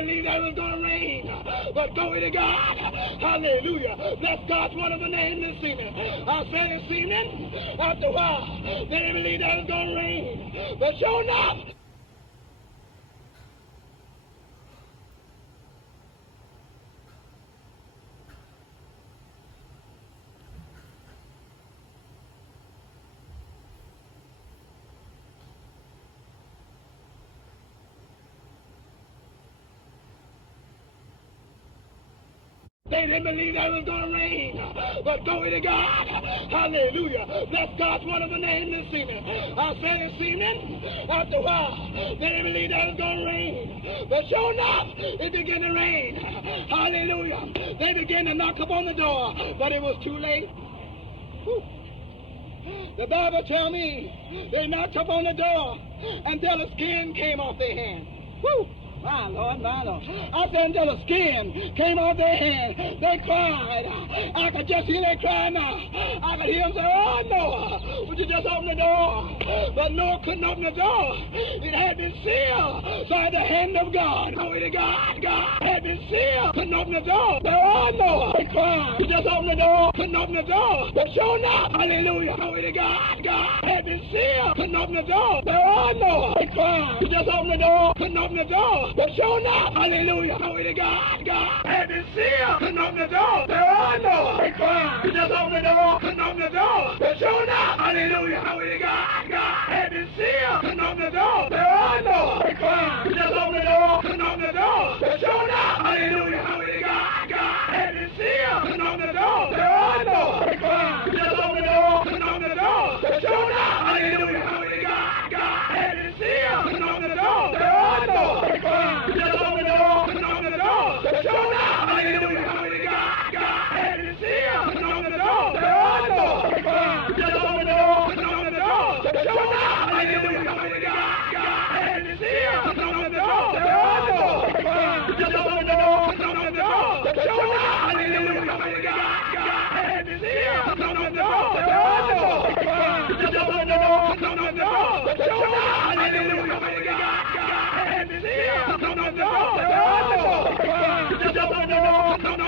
believe that it was going to rain, but glory to God. Hallelujah. That's God's wonderful name this evening. I said this evening, after a while, they didn't believe that it was going to rain, but sure enough. They didn't believe that it was going to rain, but glory to God. Hallelujah. That's God's wonderful name this evening. I said this evening, after a while, they didn't believe that it was going to rain, but sure enough, it began to rain. Hallelujah. They began to knock up on the door, but it was too late. Whew. The Bible tells me they knocked up on the door until the skin came off their hand. Whew. My Lord, my Lord. I said until the skin came off their hand, they cried. I could just hear they cry now. I could hear them say, oh, Noah, would you just open the door? But Noah couldn't open the door. It had been sealed by the hand of God. Glory to God. God had been sealed. Couldn't open the door. So, oh, Noah, they cried. You just open the door. Couldn't open the door. But sure enough, hallelujah. Glory to God. God had been sealed. Couldn't open the door. So, oh, Noah, they cried. You just open the door. Couldn't open the door. But sure enough, hallelujah, glory to God. God had been sealed. Couldn't open the door. There are no. They cried. You just open the door. Couldn't open the door. But sure enough, hallelujah, glory to God. God had been sealed. Couldn't open the door. There are no. They cried. You just open the door. Couldn't open the door. But sure enough, hallelujah, glory to God. God had been sealed. Couldn't open the door. There are no. They cried. You just open the door. Couldn't open the door. But sure enough, hallelujah, glory to God. God had been sealed. Couldn't open the door. There are no. They cried. Just open the door, couldn't open the door. But sure enough, hallelujah, glory to God. God had been sealed, couldn't open the door. There are no. Just open the door, couldn't open the door. But sure enough, hallelujah, glory to God. God had been sealed, couldn't open the door. There are no. Just open the door, couldn't open the door. But sure enough, hallelujah, glory to God. God had been sealed, couldn't open the door. There are no. Just open the door, couldn't open the door. But sure enough, hallelujah, glory to God. God had been sealed, couldn't open the door. There are no. Just open the door, couldn't open the door.